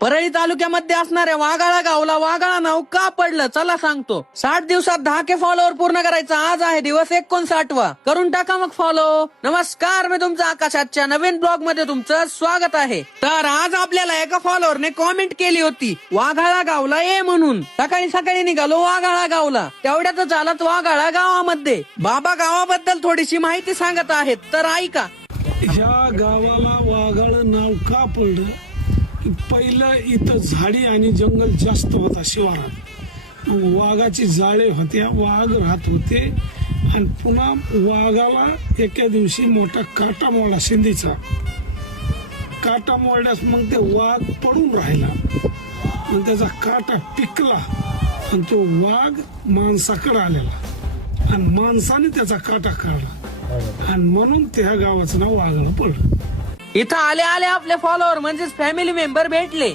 परळी तालुक्यामध्ये असणाऱ्या वाघाळा गावला वाघाळा नाव का पडलं चला सांगतो. 60 दिवसात 10K फॉलोअर पूर्ण करायचा आज आहे दिवस 59वा. करून टाका मग फॉलो. नमस्कार, मी तुमचा आकाश. आजच्या नवीन ब्लॉग मध्ये तुमचं स्वागत आहे. तर आज आपल्याला एका फॉलोअरने कॉमेंट केली होती वाघाळा गावला ये म्हणून. सकाळी निघालो वाघाळा गावला. तेवढ्यात झालाच वाघाळा गावामध्ये. बाबा गावाबद्दल थोडीशी माहिती सांगत आहेत तर ऐका. ह्या गावाला वाघाळ नाव का पडलं की पहिलं इथं झाडी आणि जंगल जास्त होता शिवारात. वाघाची जाळे होत्या, वाघ राहत होते आणि पुन्हा वाघाला एका दिवशी मोठा काटा मोडला, शिंदीचा काटा मोडल्यास मग ते वाघ पडून राहिला आणि त्याचा काटा पिकला आणि तो वाघ माणसाकडे आलेला आणि माणसाने त्याचा काटा काढला आणि म्हणून त्या गावाचं नाव वाघाळा पडलं. इथं आले आपले फॉलोअर म्हणजेच फॅमिली मेंबर भेटले.